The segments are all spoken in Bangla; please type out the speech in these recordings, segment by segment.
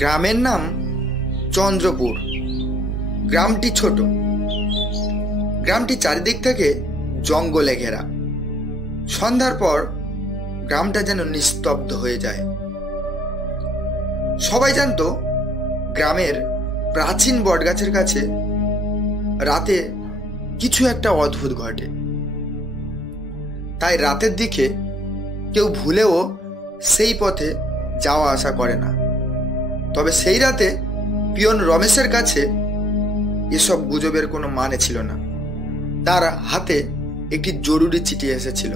গ্রামের নাম চন্দ্রপুর। গ্রামটি ছোট। গ্রামটি চারিদিক থেকে জঙ্গলে ঘেরা। সন্ধ্যার পর গ্রামটা যেন নিস্তব্ধ হয়ে যায়। সবাই জানতো গ্রামের প্রাচীন বটগাছের কাছে রাতে কিছু একটা অদ্ভুত ঘটে। তাই রাতের দিকে কেউ ভুলেও সেই পথে যাওয়া আসা করে না। তবে সেই রাতে পিয়ন রমেশের কাছে এসব গুজবের কোনো মানে ছিল না। তার হাতে একটি জরুরি চিঠি এসেছিল,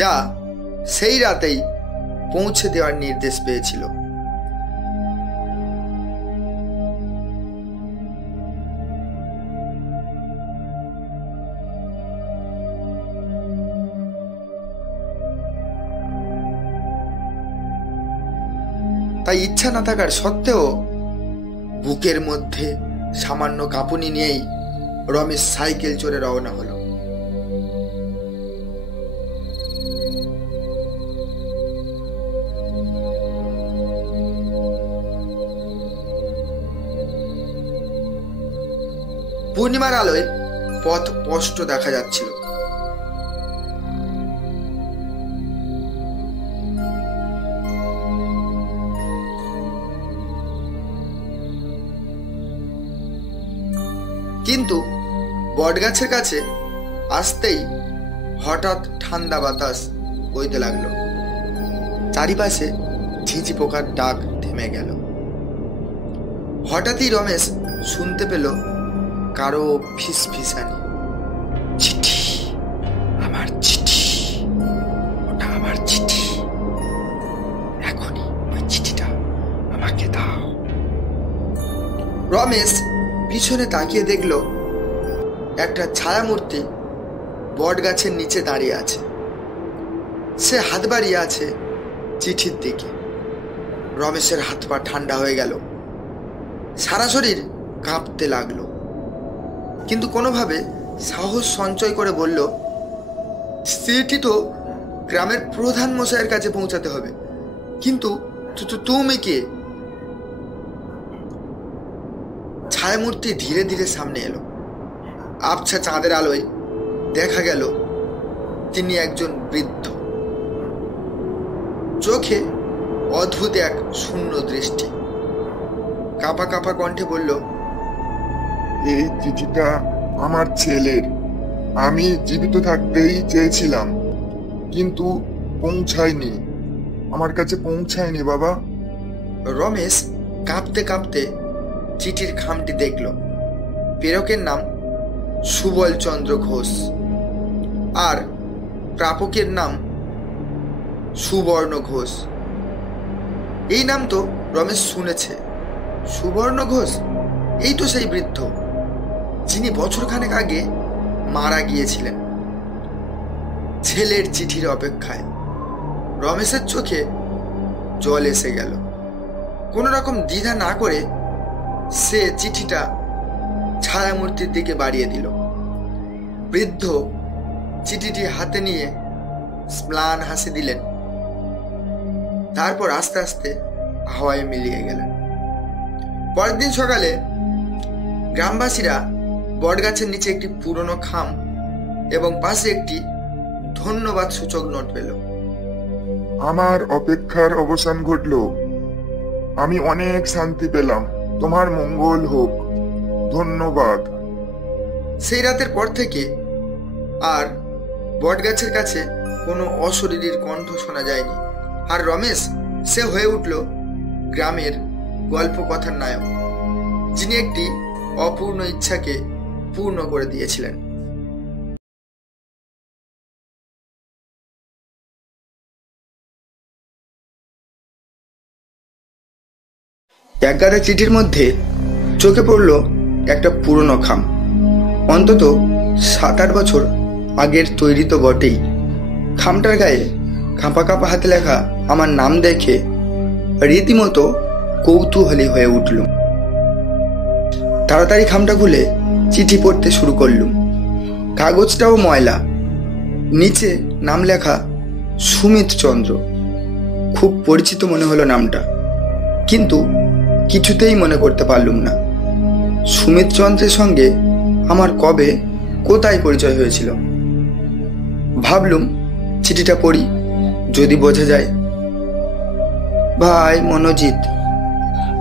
যা সেই রাতেই পৌঁছে দেওয়ার নির্দেশ পেয়েছিল। তাই ইচ্ছা না থাকার সত্ত্বেও বুকের মধ্যে সামান্য কাঁপুনি নিয়েই রমেশ সাইকেল চড়ে রওনা হলো। পূর্ণিমার আলোয় পথ স্পষ্ট দেখা যাচ্ছিল। কিন্তু বটগাছের কাছে আসতেই হঠাৎ ঠান্ডা বাতাস বইতে লাগলো। চারিপাশে ঝিঁঝি পোকার ডাক থেমে গেল। হঠাৎই রমেশ শুনতে পেল কারো ফিসফিসানি। চিঠি, আমার চিঠি, ওটা আমার চিঠি, এখনই ওই চিঠিটা আমাকে দাও। রমেশ পিছনে তাকিয়ে দেখল একটা ছায়ামূর্তি বট গাছের নিচে দাঁড়িয়ে আছে। সে হাত বাড়িয়ে আছে চিঠির দিকে। রমেশের হাত পা ঠান্ডা হয়ে গেল, সারা শরীর কাঁপতে লাগলো। কিন্তু কোনোভাবে সাহস সঞ্চয় করে বলল, চিঠি তো গ্রামের প্রধান মশাইয়ের কাছে পৌঁছাতে হবে, কিন্তু তুমি কে? ছায়ামূর্তি ধীরে ধীরে সামনে এলো। আবছা চাঁদের আলোয় দেখা গেল তিনি একজন বৃদ্ধ। চোখে অদ্ভুত এক শূন্য দৃষ্টি। কাঁপা কাঁপা কণ্ঠে বলল, এই চিঠিটা আমার ছেলের। আমি জীবিত থাকতেই চেয়েছিলাম, কিন্তু পৌঁছায়নি, আমার কাছে পৌঁছায়নি বাবা। রমেশ কাঁপতে কাঁপতে চিঠির খামটি দেখল। প্রেরকের নাম সুবল চন্দ্র ঘোষ আর প্রাপকের নাম সুবর্ণ ঘোষ। এই নাম তো রমেশ শুনেছে। সুবর্ণ ঘোষ এই তো সেই বৃদ্ধ যিনি বছরখানেক আগে মারা গিয়েছিলেন। ছেলের চিঠির অপেক্ষায় রমেশের চোখে জল এসে গেল। কোন রকম দ্বিধা না করে সে চিঠিটা ছায়ামূর্তির দিকে বাড়িয়ে দিল। বৃদ্ধ চিঠিটি হাতে নিয়ে ম্লান হাসি দিলেন, তারপর আস্তে আস্তে হাওয়ায় মিলিয়ে গেলেন। পরের দিন সকালে গ্রামবাসীরা বটগাছের নিচে একটি পুরনো খাম এবং পাশে একটি ধন্যবাদ সূচক নোট পেল। আমার অপেক্ষার অবসান ঘটল, আমি অনেক শান্তি পেলাম, তোমার মঙ্গল হোক, ধন্যবাদ। সেই রাতের পর থেকে আর বটগাছের কাছে কোনো অশরীরীর কণ্ঠ শোনা যায়নি। আর রমেশ সে হয়ে উঠল গ্রামের গল্প কথার নায়ক, যিনি একটি অপূর্ণ ইচ্ছাকে পূর্ণ করে দিয়েছিলেন। একগাদা চিঠির মধ্যে চোখে পড়ল একটা পুরনো খাম, অন্তত 7-8 বছর আগের তৈরি তো বটেই। খামটার গায়ে কাঁপা কাঁপা হাতে লেখা আমার নাম দেখে রীতিমতো কৌতূহলী হয়ে উঠল। তাড়াতাড়ি খামটা খুলে চিঠি পড়তে শুরু করলুম। কাগজটাও ময়লা, নিচে নাম লেখা সুমিত চন্দ্র। খুব পরিচিত মনে হলো নামটা, কিন্তু কিছুতেই মনে করতে পারলুম না সুমিত চন্দ্রের সঙ্গে আমার কবে কোথায় পরিচয় হয়েছিল। ভাবলুম চিঠিটা পড়ি, যদি বোঝা যায়। ভাই মনোজিৎ,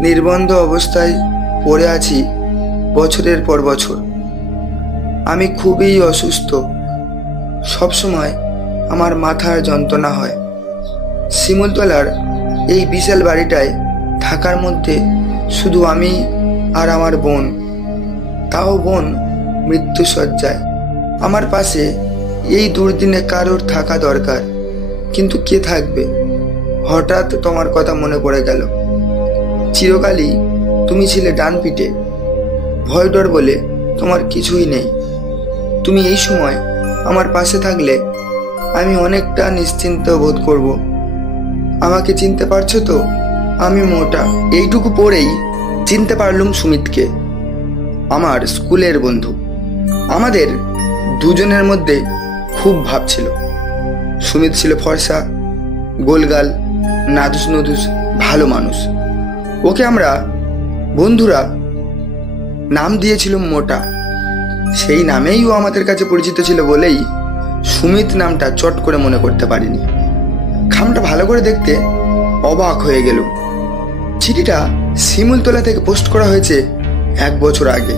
নির্বন্ধ অবস্থায় পড়ে আছি বছরের পর বছর। আমি খুবই অসুস্থ, সবসময় আমার মাথার যন্ত্রণা হয়। শিমুলতলার এই বিশাল বাড়িটায় থাকার মধ্যে শুধু আমি আর আমার বোন, তাও বোন মৃত্যুশয্যায়। আমার পাশে এই দুর্দিনে কারোর থাকা দরকার, কিন্তু কে থাকবে? হঠাৎ তোমার কথা মনে পড়ে গেল। চিরকালই তুমি ছিলে ডান পিঠে, ভয় ডর বলে তোমার কিছুই নেই। তুমি এই সময় আমার পাশে থাকলে আমি অনেকটা নিশ্চিন্ত বোধ করব। আমাকে চিনতে পারছো তো? আমি মোটা। এইটুকু পড়েই চিনতে পারলুম সুমিতকে, আমার স্কুলের বন্ধু। আমাদের দুজনের মধ্যে খুব ভাব ছিল। সুমিত ছিল ফর্সা, গোলগাল, নাদুস নদুস ভালো মানুষ। ওকে আমরা বন্ধুরা নাম দিয়েছিলাম মোটা। সেই নামেই ও আমাদের কাছে পরিচিত ছিল বলেই সুমিত নামটা চট করে মনে করতে পারিনি। খামটা ভালো করে দেখতে অবাক হয়ে গেল। চিঠিটা শিমুলতলা থেকে পোস্ট করা হয়েছে 1 বছর আগে।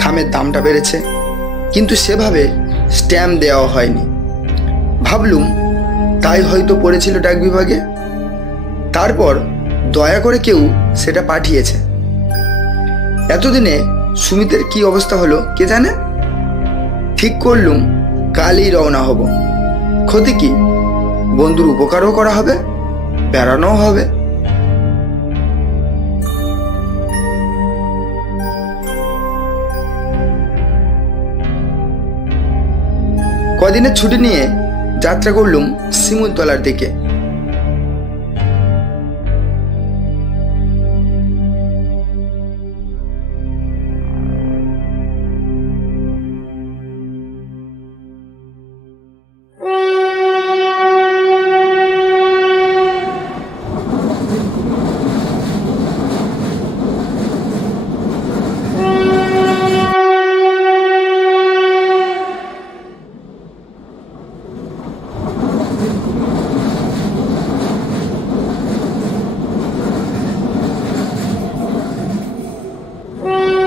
খামের দামটা বেড়েছে, কিন্তু সেভাবে স্ট্যাম্প দেওয়া হয়নি। ভাবলুম তাই হয়তো পড়েছিল ডাক বিভাগে, তারপর দয়া করে কেউ সেটা পাঠিয়েছে। এতদিনে সুমিতের কি অবস্থা হলো কে জানে। ঠিক করলুম কালই রওনা হব। ক্ষতি কি? বন্ধুর উপকারও করা হবে, বেড়ানোও হবে। কদিনের ছুটি নিয়ে যাত্রা করলুম শিমুলতলার দিকে।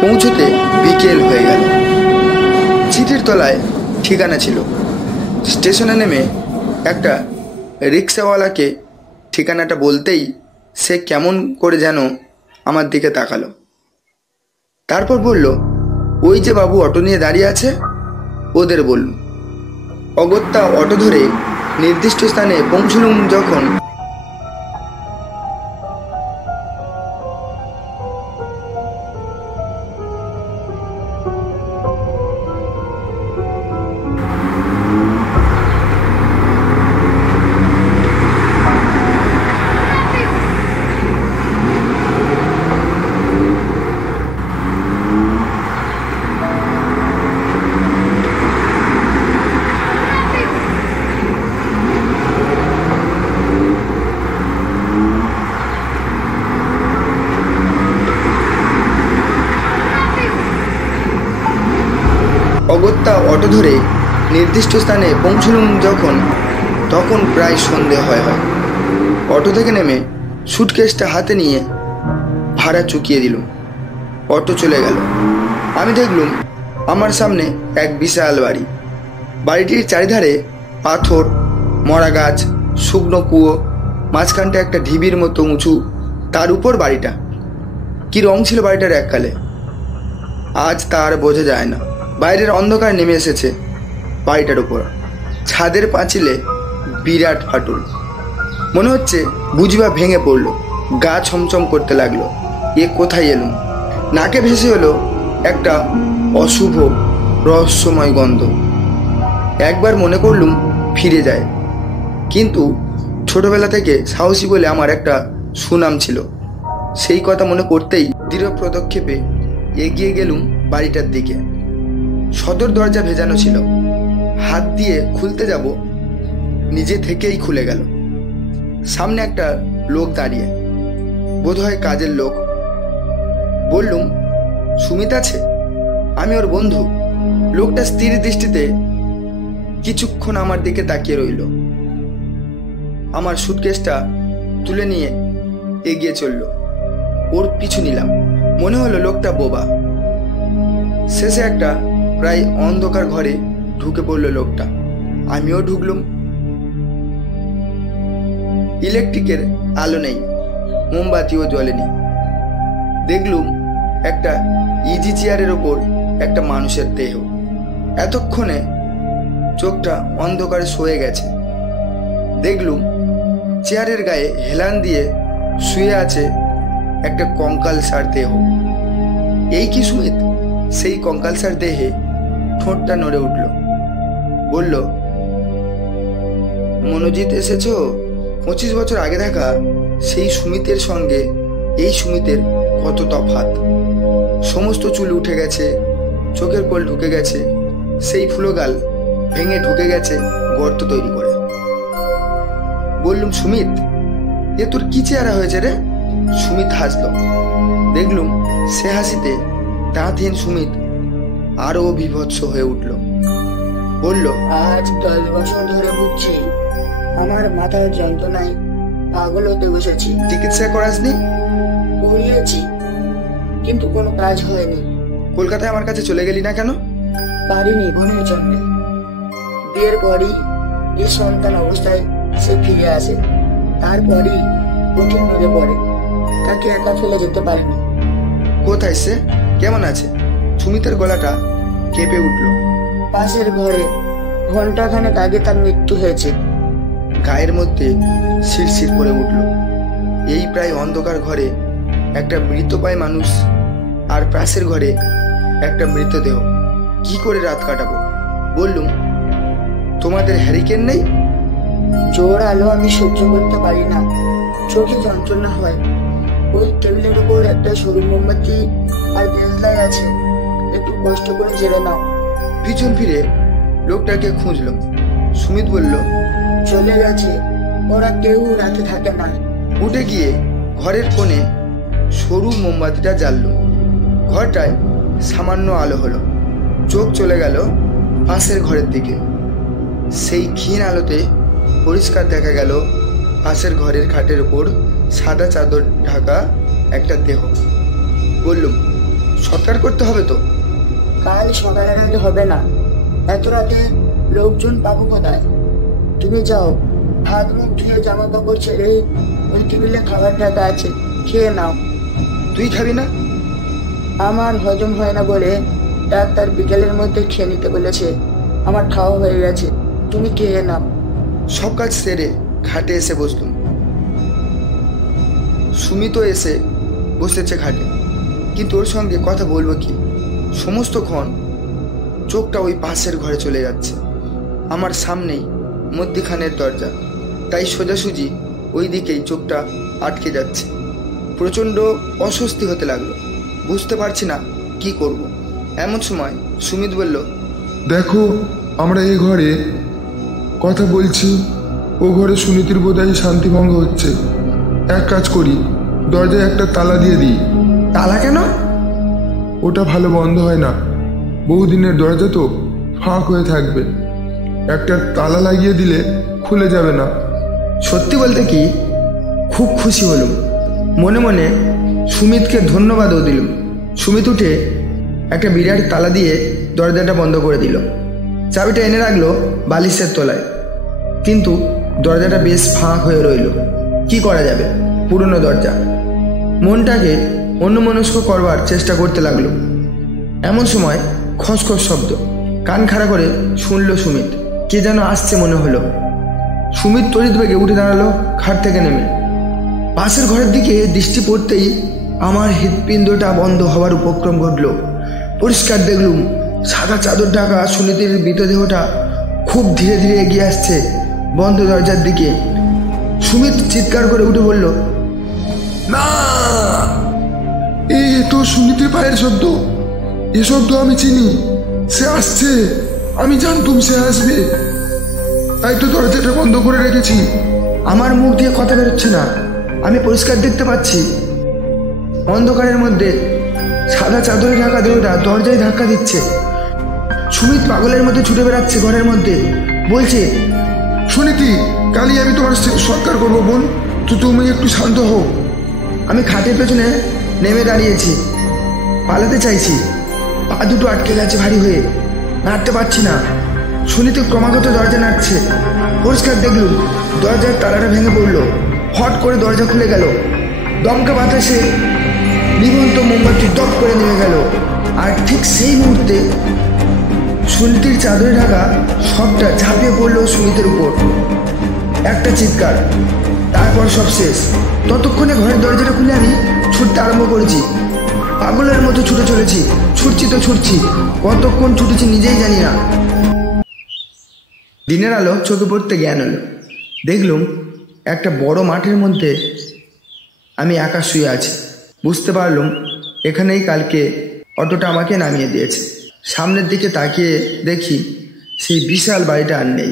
পৌঁছতে বিকেল হয়ে গেল। চিঠির তলায় ঠিকানা ছিল। স্টেশনে নেমে একটা রিক্সাওয়ালাকে ঠিকানাটা বলতেই সে কেমন করে যেন আমার দিকে তাকালো। তারপর বলল, ওই যে বাবু অটো নিয়ে দাঁড়িয়ে আছে, ওদের বললুম। অগত্যা অটো ধরে নির্দিষ্ট স্থানে পৌঁছলুম। যখন অগত্যা অটো ধরে নির্দিষ্ট স্থানে পৌঁছলুম তখন প্রায় সন্ধে হয়। অটো থেকে নেমে সুটকেসটা হাতে নিয়ে ভাড়া চুকিয়ে দিলুম। অটো চলে গেল। আমি দেখলুম আমার সামনে এক বিশাল বাড়ি। বাড়িটির চারিধারে পাথর, মরা গাছ, শুকনো কুয়ো, মাঝখানটা একটা ঢিবির মতো উঁচু, তার উপর বাড়িটা। কি রং ছিল বাড়িটার এককালে, আজ তার বোঝা যায় না। বাইরের অন্ধকার নেমে এসেছে বাড়িটার উপর। ছাদের পাঁচিলে বিরাট ফাটল, মনে হচ্ছে বুঝিবা ভেঙে পড়ল। গা ছমছম করতে লাগলো। এ কোথায় এলুম? নাকে ভেসে হলো একটা অশুভ রহস্যময় গন্ধ। একবার মনে করলুম ফিরে যায়, কিন্তু ছোটবেলা থেকে সাহসী বলে আমার একটা সুনাম ছিল। সেই কথা মনে করতেই দৃঢ় পদক্ষেপে এগিয়ে গেলুম বাড়িটার দিকে। সদর দরজা ভেজানো ছিল। হাত দিয়ে খুলতে যাব, নিজে থেকেই খুলে গেল। সামনে একটা লোক দাঁড়িয়ে। বোধহয় কাজের লোক। বললুম, সুমিত আছে? আমি ওর বন্ধু। লোকটা স্থির দৃষ্টিতে কিছুক্ষণ আমার দিকে তাকিয়ে রইল। আমার সুটকেসটা তুলে নিয়ে এগিয়ে চলল। ওর পিছু নিলাম। মনে হলো লোকটা বোবা। শেষে একটা প্রায় অন্ধকার ঘরে ঢুকে পড়ল লোকটা। আমিও ঢুকলুম। ইলেকট্রিকের আলো নেই, মোমবাতিও জ্বলেনি। দেখলুম একটা ইজি চেয়ারের ওপর একটা মানুষের দেহ। এতক্ষণে চোখটা অন্ধকারে সয়ে গেছে। দেখলুম চেয়ারের গায়ে হেলান দিয়ে শুয়ে আছে একটা কঙ্কালসার দেহ। এই কি সুমিত? সেই কঙ্কালসার দেহে ঠোঁটটা নড়ে উঠল। বলল, মনোজিৎ এসেছো? 25 বছর আগে দেখা সেই সুমিতের সঙ্গে এই সুমিতের কত তফাৎ। সমস্ত চুল উঠে গেছে, চোখের কোল ঢুকে গেছে, সেই ফুলোগাল ভেঙে ঢুকে গেছে গর্ত তৈরি করে। বললুম, সুমিত, এ তোর কি চেহারা হয়েছে রে? সুমিত হাসল। দেখলুম সে হাসিতে দাঁতহীন সুমিত আরো বিভৎস হয়ে উঠল। বলল, আজ 10 বছর ধরে ভুগছি। আমার মাথার যন্ত্রণায় পাগল হতে বসেছি। চিকিৎসা করাসনি? করিয়েছি, কিন্তু কোনো কাজ হয়নি। কলকাতায় আমার কাছে চলে গেলি না কেন? পারিনি বোনের জন্য। বিয়ের পরই সন্তান অবস্থায় সে ফিরে আসে। তারপরই কঠিন রোগে পড়ে। তাকে একা ফেলে যেতে পারেনি। কোথায় সে? কেমন আছে? সুমিতের গলাটা কেঁপে উঠল। পাশের ঘরে ঘন্টাখানেক আগে তার মৃত্যু হয়েছে। গায়ের মধ্যে শিরশির করে উঠল। এই প্রায় অন্ধকার ঘরে একটা মৃতপ্রায় মানুষ, আর পাশের ঘরে একটা মৃতদেহ। কি করে রাত কাটাবো? বললুম, তোমাদের হ্যারিকেন নেই? জোর আলো আমি সহ্য করতে পারি না, চোখে যন্ত্রণা হয়। ওই টেবিলের উপর একটা সরু মোমবাতি আর দেশলাই আছে, একটু কষ্ট করে জেলে নাও। পিছন ফিরে লোকটাকে খুঁজলাম। সুমিত বলল, চলে গেছে, ওরা কেউ রাতে থাকে না। উঠে গিয়ে ঘরের কোণে সরু মোমবাতিটা জ্বালল। ঘরটায় সামান্য আলো হলো। চোখ চলে গেল পাশের ঘরের দিকে। সেই ক্ষীণ আলোতে পরিষ্কার দেখা গেল পাশের ঘরের খাটের উপর সাদা চাদর ঢাকা একটা দেহ। বললুম, সৎকার করতে হবে তো? কাল সকালের আগে হবে না। এত রাতে লোকজন পাবো কোথায়? তুমি যাও, হাত মুখ ধুয়ে জামা কাপড় ছেড়ে ওই টেবিলে খাবার ঢাকা আছে, খেয়ে নাও। তুই খাবি না? আমার হজম হয় না বলে ডাক্তার বিকেলের মধ্যে খেয়ে নিতে বলেছে। আমার খাওয়া হয়ে গেছে, তুমি খেয়ে নাও। সব কাজ সেরে খাটে এসে বসলুম। সুমিতও এসে বসেছে খাটে, কিন্তু ওর সঙ্গে কথা বলবো কি? সমস্তক্ষণ চোখটা ওই পাশের ঘরে চলে যাচ্ছে। আমার সামনেই মধ্যিখানের দরজা, তাই সোজাসুজি ওই দিকেই চোখটা আটকে যাচ্ছে। প্রচণ্ড অস্বস্তি হতে লাগলো। বুঝতে পারছি না কি করব। এমন সময় সুমিত বলল, দেখো, আমরা এই ঘরে কথা বলছি, ও ঘরে সুনীতির বোধহয় শান্তিভঙ্গ হচ্ছে। এক কাজ করি, দরজায় একটা তালা দিয়ে দিই। তালা কেন? ওটা ভালো বন্ধ হয় না। বহুদিনের দরজা তো, ফাঁক হয়ে থাকবে। একটা তালা লাগিয়ে দিলে খুলে যাবে না। সত্যি বলতে কি, খুব খুশি হলুম। মনে মনে সুমিতকে ধন্যবাদও দিলুম। সুমিত উঠে একটা বিরাট তালা দিয়ে দরজাটা বন্ধ করে দিল। চাবিটা এনে রাখলো বালিশের তলায়। কিন্তু দরজাটা বেশ ফাঁক হয়ে রইল। কি করা যাবে? পুরনো দরজা। মনটাকে অন্যমনস্ক করবার চেষ্টা করতে লাগলো। এমন সময় খসখস শব্দ। কান খাড়া করে শুনল সুমিত। কে যেন আসছে মনে হলো। সুমিত তড়িৎ বেগে উঠে দাঁড়ালো খাট থেকে নেমে। পাশের ঘরের দিকে দৃষ্টি পড়তেই আমার হৃৎপিণ্ডটা বন্ধ হওয়ার উপক্রম ঘটল। পরিষ্কার দেখলুম সাদা চাদর ঢাকা সুনীতির মৃতদেহটা খুব ধীরে ধীরে এগিয়ে আসছে বন্ধ দরজার দিকে। সুমিত চিৎকার করে উঠে বলল, না, এ তো সুনীতির পায়ের শব্দ। এ শব্দ আমি চিনি। সে আসছে, আমি জানতুম সে আসবে, তাই তো দরজাটা বন্ধ করে রেখেছি। আমার মুখ দিয়ে কথা বেরোচ্ছে না, আমি পরিষ্কার দেখতে পাচ্ছি অন্ধকারের মধ্যে সাদা চাদরে ঢাকা দেহটা দরজায় ধাক্কা দিচ্ছে। সুমিত পাগলের মধ্যে ছুটে বেড়াচ্ছে ঘরের মধ্যে, বলছে, সুনীতি, কালই আমি তোমার সৎকার করবো বোন, তো তুমি একটু শান্ত হও। আমি খাটের পেছনে নেমে দাঁড়িয়েছি, পালাতে চাইছি, পা দুটো আটকে গেছে ভারী হয়ে, নাড়তে পারছি না। সুনীতি ক্রমাগত দরজা নাড়ছে। পরিষ্কার দেখলুম দরজার তালাটা ভেঙে পড়লো। হট করে দরজা খুলে গেল। দমকা বাতাসে নিভন্ত মোমবাতি দপ করে নেমে গেল। আর ঠিক সেই মুহূর্তে সুনীতির চাদরে ঢাকা সবটা ঝাঁপিয়ে পড়লো সুমিতের উপর। একটা চিৎকার, তারপর সব শেষ। ততক্ষণে ঘরের দরজাটা খুলে আমি ছুটতে আরম্ভ করেছি। পাগলের মতো ছুটে চলেছি, ছুটছি তো ছুটছি, কতক্ষণ ছুটেছি নিজেই জানি না। দিনের আলো চোখে পড়তে জ্ঞান হলো। দেখলুম একটা বড় মাঠের মধ্যে আমি একা শুয়ে আছি। বুঝতে পারলুম এখানেই কালকে অটোটা আমাকে নামিয়ে দিয়েছে। সামনের দিকে তাকিয়ে দেখি সেই বিশাল বাড়িটা আর নেই,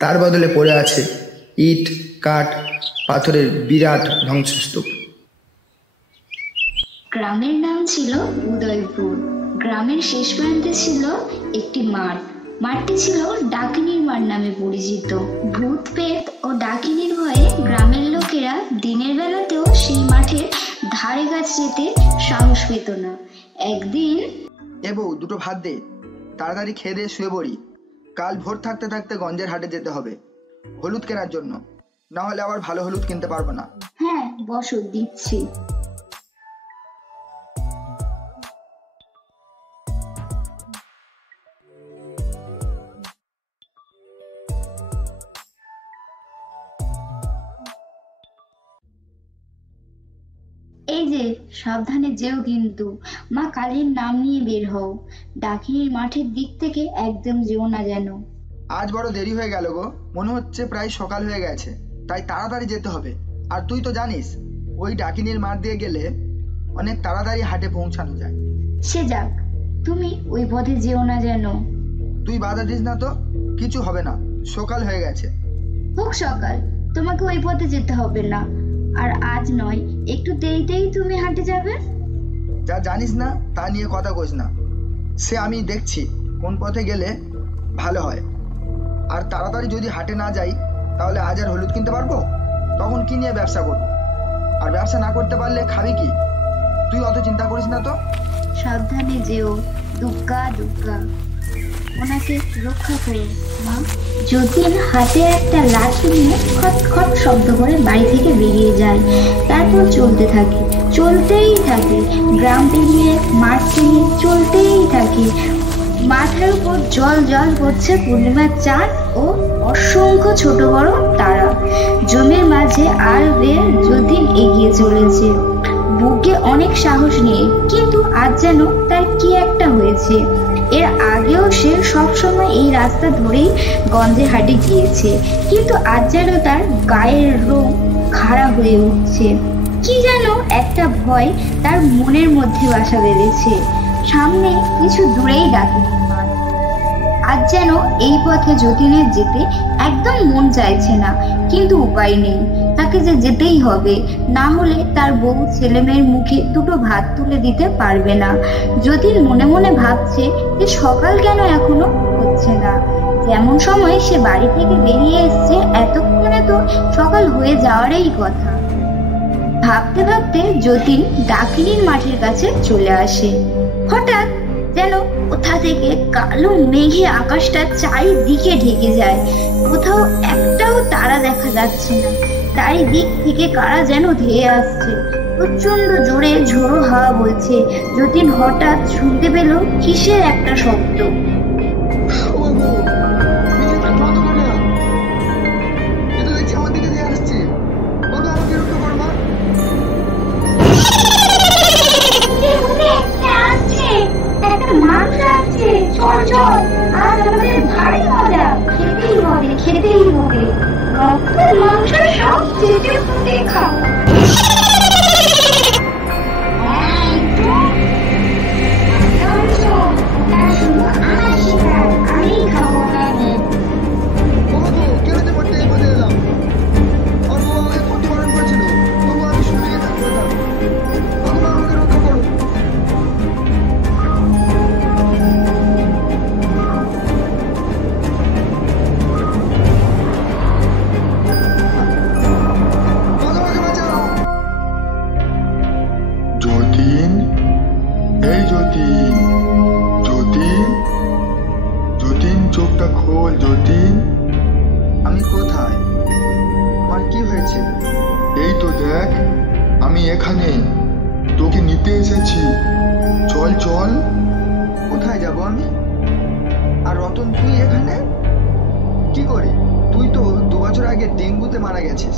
তার বদলে পড়ে আছে ইট, কাঠ, পাথরের বিরাট ধ্বংসস্তূপ। গ্রামের নাম ছিল উদয়পুর। গ্রামের শেষ প্রান্তে ছিল একটি মাঠ। মাঠটি ছিল ডাকিনীর মাঠ নামে পরিচিত। ভূত প্রেত ও ডাকিনীর ভয়ে গ্রামের লোকেরা দিনের বেলাতেও সেই মাঠের ধারে কাছে যেতে সাহস পেত না। একদিন, এ বউ, দুটো ভাত দে, তাড়াতাড়ি খেয়ে দিয়ে শুয়ে পড়ি। কাল ভোর থাকতে থাকতে গঞ্জের হাটে যেতে হবে হলুদ কেনার জন্য, না হলে আবার ভালো হলুদ কিনতে পারবো না। হ্যাঁ বসো, দিচ্ছি। এই যে, সাবধানে যেও কিন্তু। মা কালীর নাম নিয়ে বের হও। ডাকিনীর মাঠের দিক থেকে একদম যেও না যেন। আজ বড় দেরি হয়ে গেল গো, মনে হচ্ছে প্রায় সকাল হয়ে গেছে, তাই তাড়াতাড়ি যেতে হবে। আর তুই তো জানিস ওই ডাকিনীর মাঠ দিয়ে গেলে অনেক তাড়াতাড়ি হাটে পৌঁছানো যায়। সে যাক, তুমি ওই পথে যেও না যেন। তুই বাধা দিস না তো, কিছু হবে না, সকাল হয়ে গেছে। হোক সকাল, তোমাকে ওই পথে যেতে হবে না। আর আজ নয়, একটু দেরিতেই তুমি হাঁটে যাবে। যা জানিস না তা নিয়ে কথা কইস না। সে আমি দেখছি কোন পথে গেলে ভালো হয়। আর তাড়াতাড়ি যদি হাটে না যাই তাহলে আজ আর হলুদ কিনতে পারবো? তখন কি নিয়ে ব্যবসা করবো? আর ব্যবসা না করতে পারলে খাবি কি? তুই অত চিন্তা করিস না তো। সাবধানে যেও, দুগ্গা দুগ্গা। ওনাকে রক্ষা করো মা। যতীন হাতে একটা লাঠি নিয়ে খট খট শব্দ করে বাড়ি থেকে বেরিয়ে যায়। তারপর চলতে থাকে, চলতেই থাকে। গ্রাম পেরিয়ে, মাঠ পেরিয়ে চলতেই থাকে। মাথার উপর জল জল করছে পূর্ণিমার চাঁদ ও অসংখ্য ছোট বড় তারা। জমির মাঝে আর বেয়ে যতীন এগিয়ে চলেছে, বুকে অনেক সাহস নিয়ে। কিন্তু আজ যেন তার কি একটা হয়েছে। এর আগেও সে সবসময় এই রাস্তা ধরেই গঞ্জের হাটে গিয়েছে, কিন্তু আজ যেন তার গায়ের রং খাড়া হয়ে উঠছে। কি যেন একটা ভয় তার মনের মধ্যে বাসা বেঁধেছে। সামনে কিছু দূরেই ডাকিনীর মাঠ। আজ যেন এই পথে যতীনের যেতে একদম মন চাইছে না, কিন্তু উপায় নেই, তাকে যে যেতেই হবে, না হলে তার বউ ছেলে মেয়ের মুখে দুটো ভাত তুলে দিতে পারবে না। যতীন মনে মনে ভাবছে যে সকাল কেন এখনো হচ্ছে না। যেমন সময় সে বাড়ি থেকে বেরিয়ে এসছে, এতক্ষণে তো সকাল হয়ে যাওয়ারই কথা। ভাবতে ভাবতে যতীন ডাকিনীর মাঠের কাছে চলে আসে। হঠাৎ যেন কোথা থেকে কালো মেঘে আকাশটা চারিদিকে ঢেকে যায়। কোথাও একটাও তারা দেখা যাচ্ছে না। চারিদিক থেকে কারা যেন ধেয়ে আসছে। প্রচন্ড জোরে ঝোড়ো হাওয়া বইছে। যতীন হঠাৎ শুনতে পেল কিসের একটা শব্দ। চল চল, আজ আমাদের ভারী মজা, খেতেই হবে খেতেই হবে। রক্ত মাংস সব চেটে ফুটে খাও। শুধু এই যতীন, যতীন, যতীন, চোখটা খোল যতীন। আমি কোথায়? আমার কি হয়েছে? এই তো দেখ, আমি এখানে তোকে নিতে এসেছি। চল চল। কোথায় যাব আমি? আর রতন, তুই এখানে কি করে? তুই তো 2 বছর আগে ডেঙ্গুতে মারা গেছিস।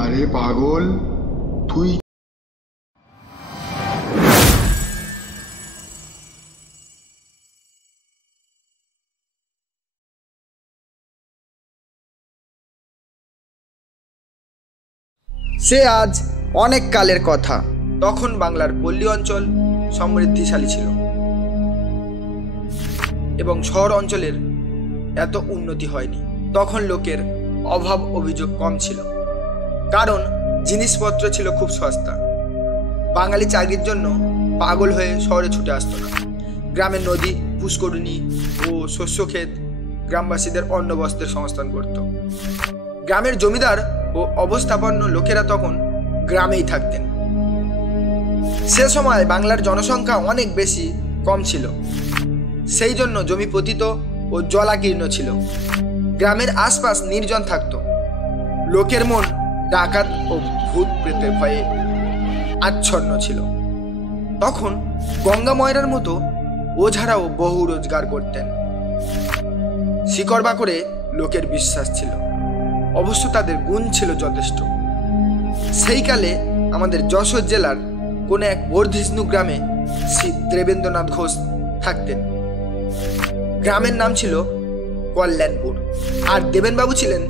আরে পাগল তুই। সে আজ অনেক কালের কথা। তখন বাংলার পল্লী অঞ্চল সমৃদ্ধিশালী ছিল এবং শহর অঞ্চলের এত উন্নতি হয়নি। তখন লোকের অভাব অভিযোগ কম ছিল, কারণ জিনিসপত্র ছিল খুব সস্তা। বাঙালি চাকরির জন্য পাগল হয়ে শহরে ছুটে আসতো না। গ্রামের নদী, পুষ্করিণী ও শস্যক্ষেত গ্রামবাসীদের অন্ন বস্ত্রের সংস্থান করত। গ্রামের জমিদার ও অবস্থাপন্ন লোকেরা তখন গ্রামেই থাকতেন। সে সময় বাংলার জনসংখ্যা অনেক বেশি কম ছিল, সেই জন্য জমি পতিত ও জলাকীর্ণ ছিল। গ্রামের আশপাশ নির্জন থাকত। লোকের মন ডাকাত ও ভূত প্রেতের ভয়ে আচ্ছন্ন ছিল। তখন গঙ্গা ময়রার মতো ওঝারাও বহু রোজগার করতেন। শিকড় বাকড়ে লোকের বিশ্বাস ছিল, অবশ্য তাদের গুণ ছিল যথেষ্ট। সেই কালে আমাদের যশোর জেলার কোন এক বর্ধিষ্ণু গ্রামে শ্রী দেবেন্দ্রনাথ ঘোষ থাকতেন। গ্রামের নাম ছিল কল্যাণপুর, আর দেবেনবাবু ছিলেন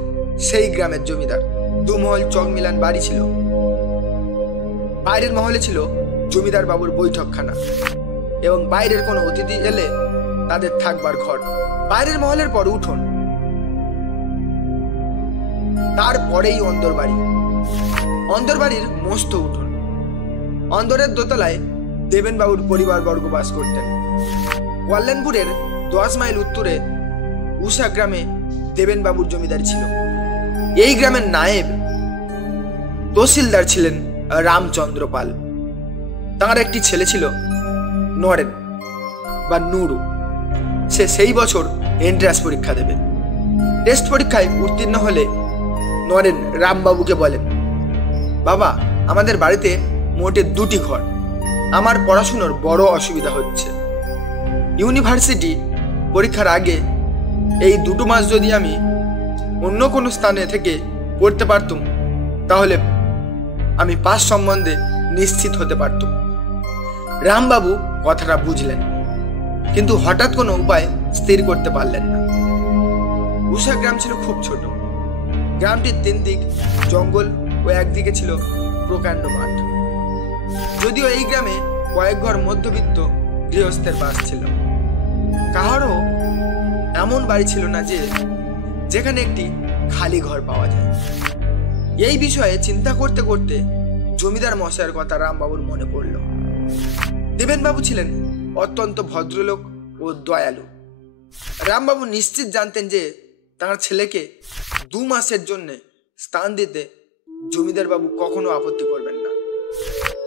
সেই গ্রামের জমিদার। 2 মহল চক মিলান বাড়ি ছিল। বাইরের মহলে ছিল জমিদার বাবুর বৈঠকখানা এবং বাইরের কোনো অতিথি এলে তাদের থাকবার ঘর। বাইরের মহলের পর উঠোন, তারপরেই অন্দরবাড়ি। অন্দরবাড়ির মস্ত উঠোন। অন্দরের দোতলায় দেবেনবাবুর পরিবারবর্গ বাস করতেন। কল্যাণপুরের 10 মাইল উত্তরে উষা গ্রামে দেবেনবাবুর জমিদারি ছিল। এই গ্রামের নায়েব তহসিলদার ছিলেন রামচন্দ্র পাল। তাঁর একটি ছেলে ছিল নরেন বা নুরু। সে সেই বছর এন্ট্রান্স পরীক্ষা দেবে। টেস্ট পরীক্ষায় উত্তীর্ণ হলে নরেন রামবাবুকে বলেন, বাবা, আমাদের বাড়িতে মোটে 2টি ঘর। আমার পড়াশুনোর বড় অসুবিধা হচ্ছে। ইউনিভার্সিটি পরীক্ষার আগে এই 2 মাস যদি আমি অন্য কোনো স্থানে থেকে পড়তে পারতুম, তাহলে আমি পাস সম্বন্ধে নিশ্চিত হতে পারতুম। রামবাবু কথাটা বুঝলেন, কিন্তু হঠাৎ কোনো উপায় স্থির করতে পারলেন না। উষা গ্রাম ছিল খুব ছোট। গ্রামটির 3 দিক জঙ্গল ও একদিকে ছিল প্রকাণ্ড মাঠ। যদিও এই গ্রামে কয়েক ঘর মধ্যবিত্ত গৃহস্থের বাস ছিল, কাহারও এমন বাড়ি ছিল না যেখানে একটি খালি ঘর পাওয়া যায়। এই বিষয়ে চিন্তা করতে করতে জমিদার মশাইয়ের কথা রামবাবুর মনে পড়ল। দেবেনবাবু ছিলেন অত্যন্ত ভদ্রলোক ও দয়ালু। রামবাবু নিশ্চিত জানতেন যে তাঁর ছেলেকে 2 মাসের জন্য স্থান দিতে জমিদার বাবু কখনো আপত্তি করবেন না।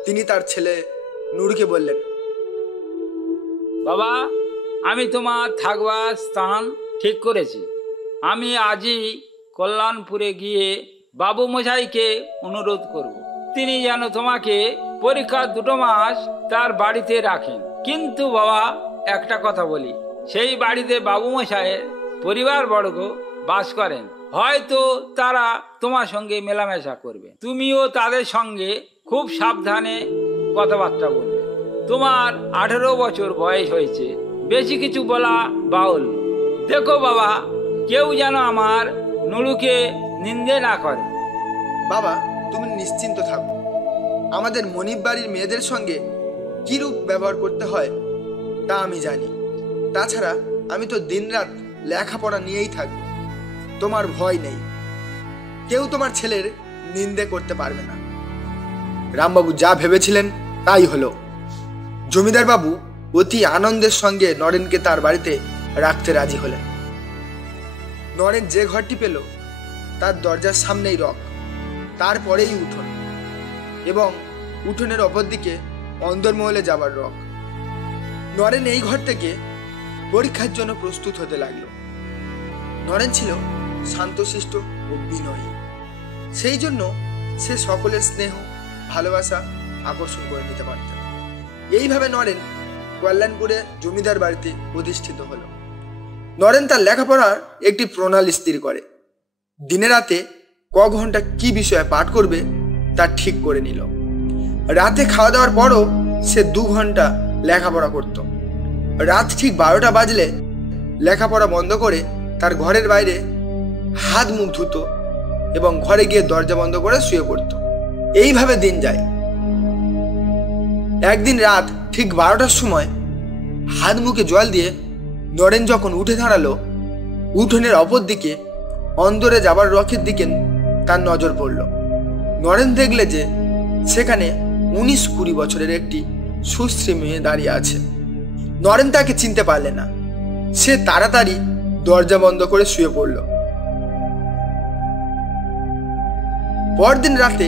তিনি তার ছেলে নুরুকে বললেন, বাবা, আমি তোমার থাকবার স্থান ঠিক করেছি। আমি আজই কল্যাণপুরে গিয়ে বাবু মশাইকে অনুরোধ করব, তিনি যেন তোমাকে পরীক্ষার 2 মাস তার বাড়িতে রাখেন। কিন্তু বাবা, একটা কথা বলি, সেই বাড়িতে বাবু মশাইয়ের পরিবারবর্গ বাস করেন। হয়তো তারা তোমার সঙ্গে মেলামেশা করবে। তুমিও তাদের সঙ্গে খুব সাবধানে কথাবার্তা বলবে। তোমার 18 বছর বয়স হয়েছে, বেশি কিছু বলা বাউল। দেখো বাবা, কেউ যেন আমার নুরুকে নিন্দে না করে। বাবা, তুমি নিশ্চিন্ত থাকো। আমাদের মনিব বাড়ির মেয়েদের সঙ্গে কিরূপ ব্যবহার করতে হয় তা আমি জানি। তাছাড়া আমি তো দিনরাত লেখাপড়া নিয়েই থাকবো। তোমার ভয় নেই, কেউ তোমার ছেলের নিন্দে করতে পারবে না। রামবাবু যা ভেবেছিলেন তাই হলো। জমিদার বাবু অতি আনন্দের সঙ্গে নরেনকে তার বাড়িতে রাখতে রাজি হলেন। নরেন যে ঘরটি পেল তার দরজার সামনেই রক, তারপরেই উঠোন এবং উঠোনের অপর দিকে অন্দরমহলে যাবার রক। নরেন এই ঘর থেকে পরীক্ষার জন্য প্রস্তুত হতে লাগলো। নরেন ছিল শান্তশিষ্ট ও বিনয়ী, সেই জন্য সে সকলের স্নেহ ভালোবাসা আকর্ষণ করে নিতে পারত। এইভাবে নরেন কল্যাণপুরে জমিদার বাড়িতে প্রতিষ্ঠিত হলো। নরেন তার লেখাপড়ার একটি প্রণালী স্থির করে। দিনে রাতে ক ঘন্টা কি বিষয়ে পাঠ করবে তা ঠিক করে নিল। রাতে খাওয়া দাওয়ার পরও সে 2 ঘন্টা লেখাপড়া করত। রাত ঠিক 12টা বাজলে লেখাপড়া বন্ধ করে তার ঘরের বাইরে হাত মুখ ধুতো এবং ঘরে গিয়ে দরজা বন্ধ করে শুয়ে পড়ত। এইভাবে দিন যায়। একদিন রাত ঠিক 12টার সময় হাত মুখে জল দিয়ে নরেন যখন উঠে দাঁড়ালো, উঠোনের অপর দিকে অন্দরে যাবার রকের দিকে তার নজর পড়ল। নরেন দেখলে যে সেখানে 19-20 বছরের একটি সুশ্রী মেয়ে দাঁড়িয়ে আছে। নরেন তাকে চিনতে পারলে না। সে তাড়াতাড়ি দরজা বন্ধ করে শুয়ে পড়ল। পরদিন রাতে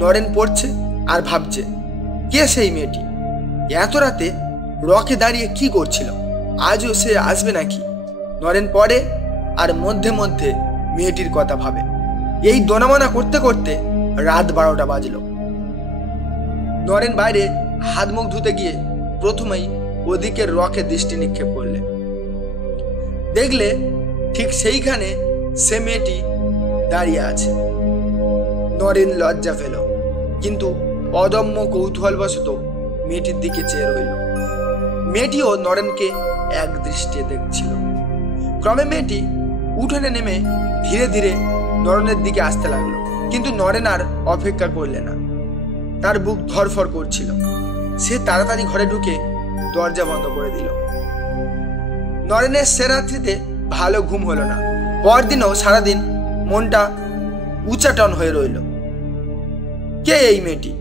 নরেন পড়ছে আর ভাবছে, কে সেই মেয়েটি? এত রাতে রকে দাঁড়িয়ে কি করছিল? আজও সে আসবে নাকি? নরেন পড়ে আর মধ্যে মধ্যে মেয়েটির কথা ভাবে। এই দোনামনা করতে করতে রাত 12টা বাজল। নরেন বাইরে হাত মুখ ধুতে গিয়ে প্রথমেই ওদিকের রকে দৃষ্টি নিক্ষেপ করলে। দেখলে ঠিক সেইখানে সে মেয়েটি দাঁড়িয়ে আছে। নরেন লজ্জা পেল, কিন্তু অদম্য কৌতূহলবশত মেয়েটির দিকে চেয়ে রইল। মেয়েটিও নরেনকে এক দৃষ্টিতে দেখছিল। ক্রমে মেয়েটি উঠোনে নেমে ধীরে ধীরে নরেনের দিকে আসতে লাগলো, কিন্তু নরেন আর অপেক্ষা করলে না। তার বুক ধরফর করছিল। সে তাড়াতাড়ি ঘরে ঢুকে দরজা বন্ধ করে দিল। নরেনের সে রাত্রিতে ভালো ঘুম হলো না। পরদিনও সারাদিন মনটা উচাটন হয়ে রইল। কে এই মেয়েটি?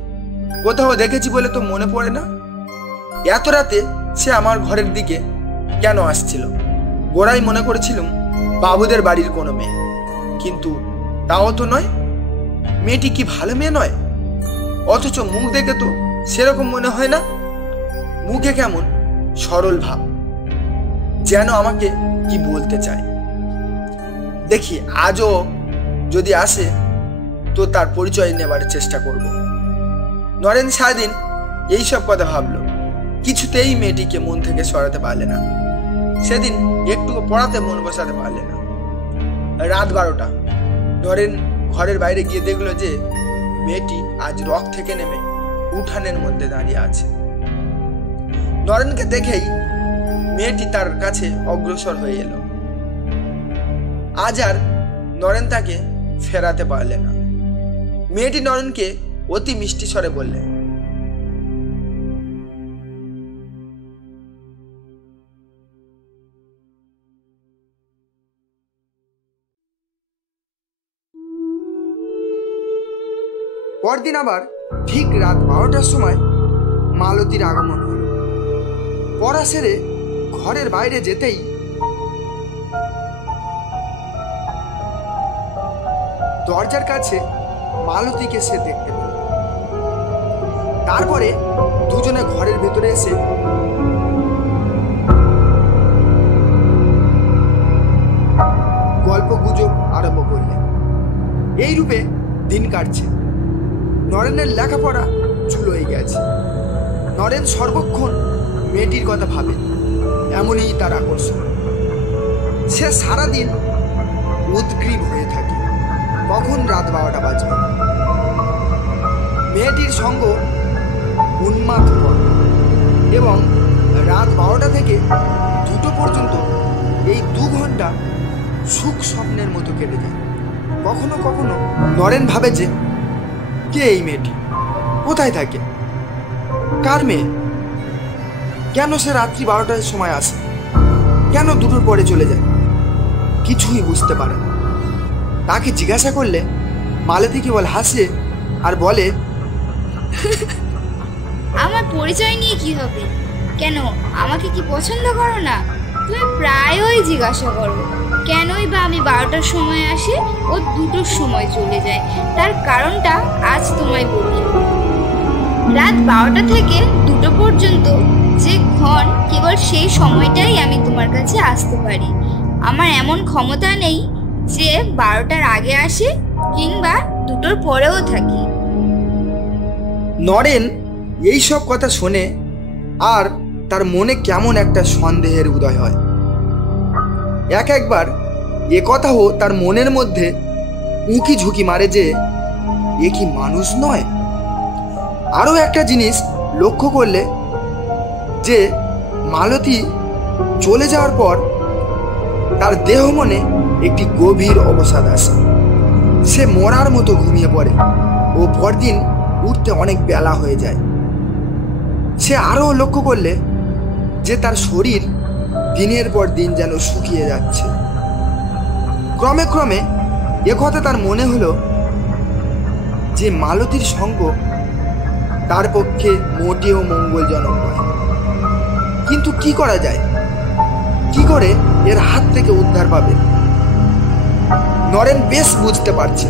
কোথাও দেখেছি বলে তো মনে পড়ে না। এত রাতে সে আমার ঘরের দিকে কেন আসছিল? গোড়াই মনে করেছিলাম বাবুদের বাড়ির কোনো মেয়ে, কিন্তু তাও তো নয়। মেয়েটি কি ভালো মেয়ে নয়? অথচ মুখ দেখে তো সেরকম মনে হয় না। মুখে কেমন সরল ভাব, যেন আমাকে কি বলতে চায়। দেখি আজও যদি আসে তো তার পরিচয় নেবার চেষ্টা করব। নরেন সারাদিন এইসব কথা ভাবলো, কিছুতেই মেয়েটিকে মন থেকে সরাতে পারলে না। সেদিন একটু পড়াতে মন বসাতে পারলে না। রাত 12টা। নরেন ঘরের বাইরে গিয়ে দেখলো যে মেয়েটি আজ রক থেকে নেমে উঠানের মধ্যে দাঁড়িয়ে আছে। নরেনকে দেখেই মেয়েটি তার কাছে অগ্রসর হয়ে এলো। আজ আর নরেন তাকে ফেরাতে পারলে না। মেয়েটি নরেনকে অতি মিষ্টি স্বরে বললে, পরদিন আবার ঠিক রাত 12টার সময় মালতীর আগমন হল। পড়া সেরে ঘরের বাইরে যেতেই দরজার কাছে মালতীকে সে দেখতে পেল। তারপরে দুজনে ঘরের ভেতরে এসে গল্প গুজব আরম্ভ করলেন। এই রূপে দিন কাটছে। নরেনের লেখাপড়া চুলোয় গেছে। নরেন সর্বক্ষণ মেয়েটির কথা ভাবে, এমনই তার আকর্ষণ। সে সারাদিন উদ্গ্রীব হয়ে থাকে কখন রাত 12টা বাজবে। মেয়েটির সঙ্গ উন্মাদ করে এবং রাত 12টা থেকে 2টো পর্যন্ত এই 2 ঘন্টা সুখ স্বপ্নের মতো কেটে যায়। কখনো কখনো নরেন ভাবে যে কে এই মেয়েটি, কোথায় থাকে, কার মেয়ে, কেন সে রাত্রি 12টার সময় আসে, কেন 2টোর পরে চলে যায়। কিছুই বুঝতে পারে না। তাকে জিজ্ঞাসা করলে মালতী কেবল হাসে আর বলে, আমার পরিচয় নিয়ে কি হবে? কেন, আমাকে কি পছন্দ করো না? তুমি প্রায়ই জিজ্ঞাসা করো কেনই বা আমি 12টার সময় আসি ও 2টোর সময় চলে যায়। তার কারণটা আজ তোমায় বলি। রাত 12টা থেকে 2টো পর্যন্ত যে ক্ষণ, কেবল সেই সময়টাই আমি তোমার কাছে আসতে পারি। আমার এমন ক্ষমতা নেই যে 12টার আগে আসে কিংবা 2টোর পরেও থাকি। নরেন এই সব কথা শোনে আর তার মনে কেমন একটা সন্দেহের উদয় হয়। একবার এ কথাও তার মনের মধ্যে উঁকি ঝুঁকি মারে যে এ কি মানুষ নয়। আরও একটা জিনিস লক্ষ্য করলে যে মালতী চলে যাওয়ার পর তার দেহ মনে একটি গভীর অবসাদ আসে। সে মরার মতো ঘুমিয়ে পড়ে ও পরদিন উঠতে অনেক বেলা হয়ে যায়। সে আরও লক্ষ্য করলে যে তার শরীর দিনের পর দিন যেন শুকিয়ে যাচ্ছে। ক্রমে ক্রমে একথা তার মনে হলো যে মালতীর সঙ্গ তার পক্ষে মোটেও মঙ্গলজনক নয়। কিন্তু কি করা যায়? কি করে এর হাত থেকে উদ্ধার পাবে? নরেন বেশ বুঝতে পারছে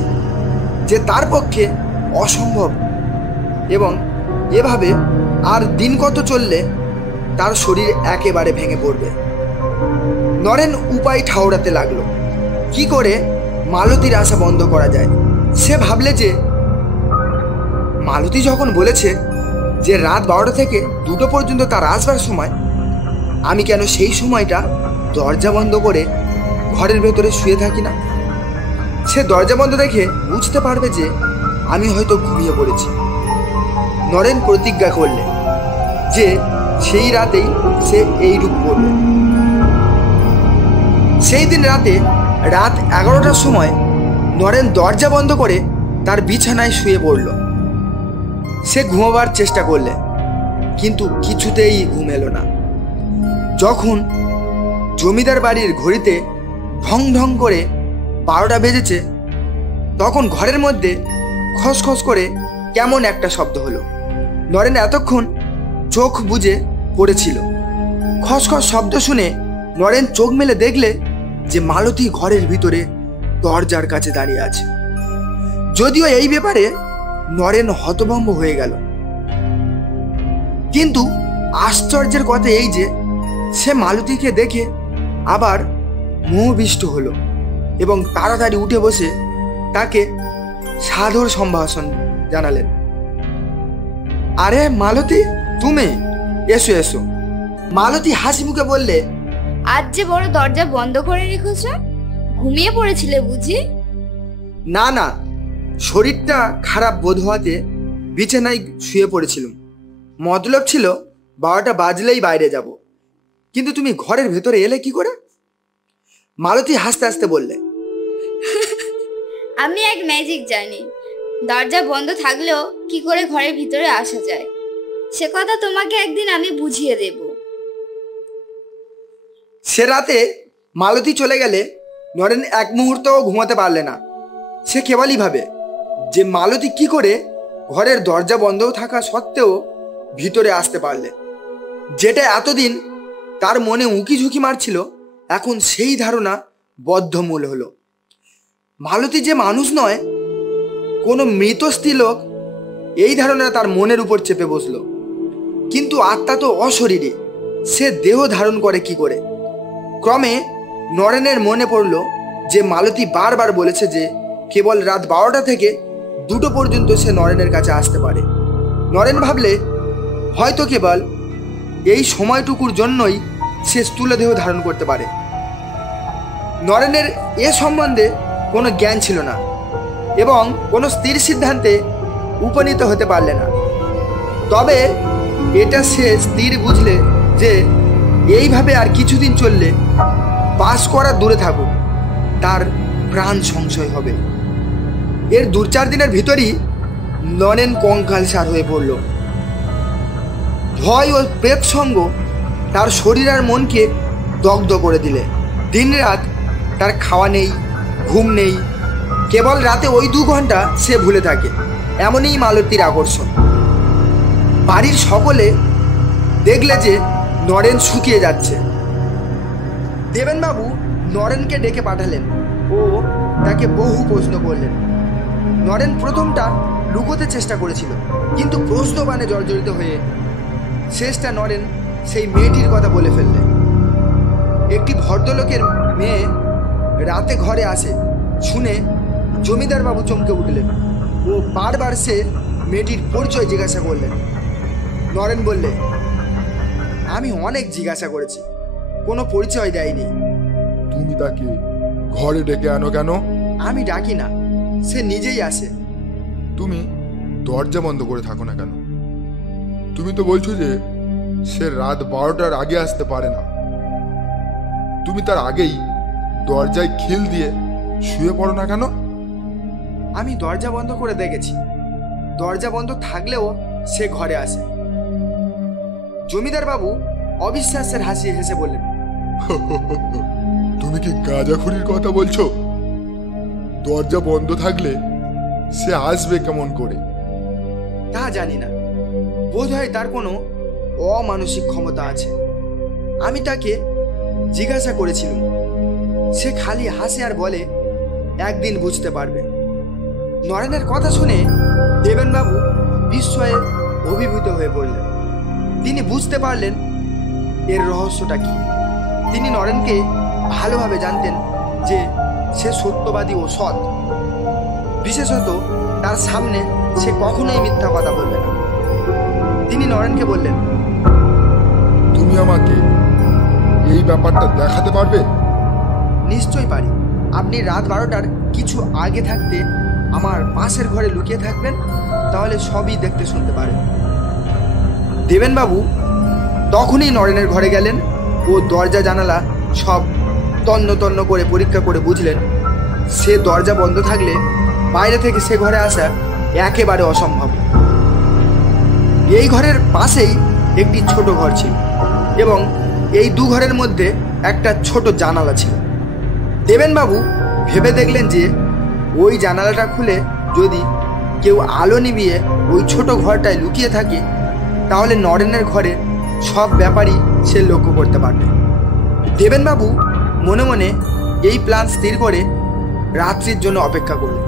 যে তার পক্ষে অসম্ভব এবং এভাবে আর দিন কত চললে তার শরীর একেবারে ভেঙে পড়বে। নরেন উপায় ঠাউরাতে লাগলো কি করে মালতীর আশা বন্ধ করা যায়। সে ভাবলে যে মালতী যখন বলেছে যে রাত 12টা থেকে 2টো পর্যন্ত তার আসবার সময়, আমি কেন সেই সময়টা দরজা বন্ধ করে ঘরের ভেতরে শুয়ে থাকি না? সে দরজা বন্ধ দেখে বুঝতে পারবে যে আমি হয়তো ঘুমিয়ে পড়েছি। নরেন প্রতিজ্ঞা করলে যে সেই রাতেই সে এই রূপ করবে। সেই দিন রাত 11টার সময় নরেন দরজা বন্ধ করে তার বিছানায় শুয়ে পড়ল। সে ঘুমাবার চেষ্টা করলে কিন্তু কিছুতেই ঘুম এলো না। যখন জমিদার বাড়ির ঘড়িতে ঢং ঢং করে 12টা বেজেছে, তখন ঘরের মধ্যে খসখস করে কেমন একটা শব্দ হলো। নরেন এতক্ষণ চোখ বুজে পড়েছিল। খসখস শব্দ শুনে নরেন চোখ মেলে দেখলে যে মালতী ঘরের ভিতরে দরজার কাছে দাঁড়িয়ে আছে। যদিও এই ব্যাপারে নরেন হতভম্ব হয়ে গেল, কিন্তু আশ্চর্যের কথা এই যে সে মালতীকে দেখে আবার মোহবিষ্ট হলো এবং তাড়াতাড়ি উঠে বসে তাকে সাদর সম্ভাষণ জানালেন। আরে মালতী, তুমি এসো এসো। মালতী হাসি মুখে বললে, আজ যে বড় দরজা বন্ধ করে রেখেছ, ঘুমিয়ে পড়েছিলে বুঝি? না না, শরীরটা খারাপ বোধ হওয়াতে বিছানায় শুয়ে পড়েছিলাম। মতলব ছিল 12টা বাজলেই বাইরে যাব, কিন্তু তুমি ঘরের ভেতরে এলে কি করে? মালতী হাসতে হাসতে বললে, আমি এক ম্যাজিক জানি। দরজা বন্ধ থাকলেও কি করে ঘরের ভিতরে আসা যায় সে কথা তোমাকে একদিন আমি বুঝিয়ে দেব। সে রাতে মালতী চলে গেলে নরেন এক মুহূর্তও ঘুমাতে পারলে না। সে কেবলই ভাবে যে মালতী কি করে ঘরের দরজা বন্ধ থাকা সত্ত্বেও ভিতরে আসতে পারলে। যেটা এতদিন তার মনে উঁকি ঝুঁকি মারছিল, এখন সেই ধারণা বদ্ধমূল হলো। মালতী যে মানুষ নয়, কোনো মৃত স্ত্রীলোক, এই ধারণা তার মনের উপর চেপে বসলো। কিন্তু আত্মা তো অশরীরী, সে দেহ ধারণ করে কি করে? ক্রমে নরেনের মনে পড়ল যে মালতী বারবার বলেছে যে কেবল রাত 12টা থেকে 2টো পর্যন্ত সে নরেনের কাছে আসতে পারে। নরেন ভাবলে হয়তো কেবল এই সময়টুকুর জন্যই সে স্থূল দেহ ধারণ করতে পারে। নরেনের এ সম্বন্ধে কোনো জ্ঞান ছিল না এবং কোনো স্থির সিদ্ধান্তে উপনীত হতে পারলে না। তবে এটা সে স্থির বুঝলে যে এইভাবে আর কিছুদিন চললে বাস করা দূরে থাকুক, তার প্রাণ সংশয় হবে। এর 2-4 দিনের ভিতরই নরেন কঙ্কালসার হয়ে পড়ল। ভয় ও প্রেত সঙ্গ তার শরীর আর মনকে দগ্ধ করে দিলে। দিন রাত তার খাওয়া নেই, ঘুম নেই, কেবল রাতে ওই 2 ঘন্টা সে ভুলে থাকে। এমনই মালতীর আকর্ষণ। বাড়ির সকলে দেখলে যে নরেন শুকিয়ে যাচ্ছে। দেবেনবাবু নরেনকে ডেকে পাঠালেন ও তাকে বহু প্রশ্ন করলেন। নরেন প্রথমটা লুকোতে চেষ্টা করেছিল, কিন্তু প্রশ্নবাণে জর্জরিত হয়ে শেষটা নরেন সেই মেয়েটির কথা বলে ফেললে। একটি ভদ্রলোকের মেয়ে রাতে ঘরে আসে শুনে জমিদার বাবু চমকে উঠলেন ও বারবার সে মেয়েটির পরিচয় জিজ্ঞাসা করলেন। নরেন বললে, আমি অনেক জিজ্ঞাসা করেছি, কোনো পরিচয় দেয়নি। তুমি তাকে ঘরে ডেকে আনো কেন? আমি ডাকি না, সে নিজেই আসে। তুমি দরজা বন্ধ করে থাকো না কেন? তুমি তো বলছো যে সে রাত 12টার আগে আসতে পারে না। তুমি তার আগেই দরজায় খিল দিয়ে শুয়ে পড়ো না কেন? আমি দরজা বন্ধ করে দেখেছি, দরজা বন্ধ থাকলেও সে ঘরে আসে। জমিদার বাবু অবিশ্বাসের হাসি হেসে বললেন, তুমি কি গাঁজাখুরির কথা বলছো? দরজা বন্ধ থাকলে সে আসবে কেমন করে? তা জানি না, বোধ হয় তার কোনো অমানসিক ক্ষমতা আছে। আমি তাকে জিজ্ঞাসা করেছিলাম, সে খালি হাসে আর বলে একদিন বুঝতে পারবে। নরেনের কথা শুনে দেবেনবাবু বিস্ময়ে অভিভূত হয়ে পড়লেন। তিনি বুঝতে পারলেন এর রহস্যটা কি। তিনি নরেনকে ভালোভাবে জানতেন যে সে সত্যবাদী ও সৎ, বিশেষত তার সামনে সে কখনোই মিথ্যা কথা বলবে না। তিনি নরেনকে বললেন, তুমি আমাকে এই ব্যাপারটা দেখাতে পারবে? নিশ্চয়ই পারি। আপনি রাত 12টার কিছু আগে থাকতে আমার পাশের ঘরে লুকিয়ে থাকবেন, তাহলে সবই দেখতে শুনতে পারেন। দেবেনবাবু তখনই নরেনের ঘরে গেলেন ও দরজা জানালা সব তন্ন তন্ন করে পরীক্ষা করে বুঝলেন সে দরজা বন্ধ থাকলে বাইরে থেকে সে ঘরে আসা একেবারে অসম্ভব। এই ঘরের পাশেই একটি ছোট ঘর ছিল এবং এই দু ঘরের মধ্যে একটা ছোট জানালা ছিল। দেবেনবাবু ভেবে দেখলেন যে ওই জানালাটা খুলে যদি কেউ আলো নিভিয়ে ওই ছোট ঘরটায় লুকিয়ে থাকে, তাহলে নরেনের ঘরে সব ব্যাপারই সে লক্ষ্য করতে পারবে। দেবেনবাবু মনে মনে এই প্ল্যান স্থির করে রাত্রির জন্য অপেক্ষা করলেন।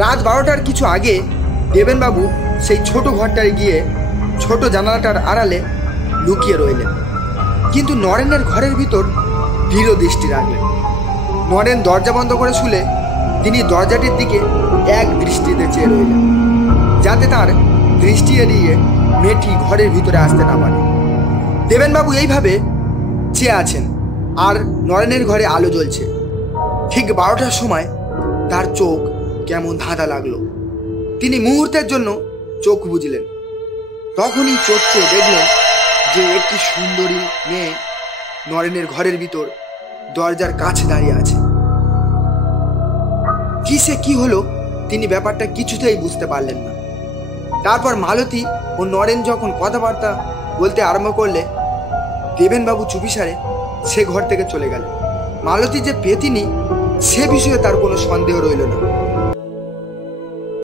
রাত 12টার কিছু আগে দেবেনবাবু সেই ছোট ঘরটায় গিয়ে ছোট জানালাটার আড়ালে লুকিয়ে রইলেন, কিন্তু নরেনের ঘরের ভিতর দৃঢ় দৃষ্টি রাখলেন। নরেন দরজা বন্ধ করে শুলে তিনি দরজাটির দিকে এক দৃষ্টিতে চেয়ে রইলেন, যাতে তার দৃষ্টি এড়িয়ে মেয়েটি ঘরের ভিতরে আসতে না পারে। দেবেনবাবু এইভাবে চেয়ে আছেন আর নরেনের ঘরে আলো জ্বলছে। ঠিক 12টার সময় তার চোখ কেমন ধাঁধা লাগলো। তিনি মুহূর্তের জন্য চোখ বুঝলেন। তখনই চোখ চেয়ে দেখলেন যে একটি সুন্দরী মেয়ে নরেনের ঘরের ভিতর দরজার কাছে দাঁড়িয়ে আছে। কিসে কি হলো তিনি ব্যাপারটা কিছুতেই বুঝতে পারলেন না। তারপর মালতী ও নরেন যখন কথাবার্তা বলতে আরম্ভ করলে দেবেনবাবু চুপিসারে সে ঘর থেকে চলে গেলেন। মালতী যে পেতিনী সে বিষয়ে তার কোনো সন্দেহ রইল না।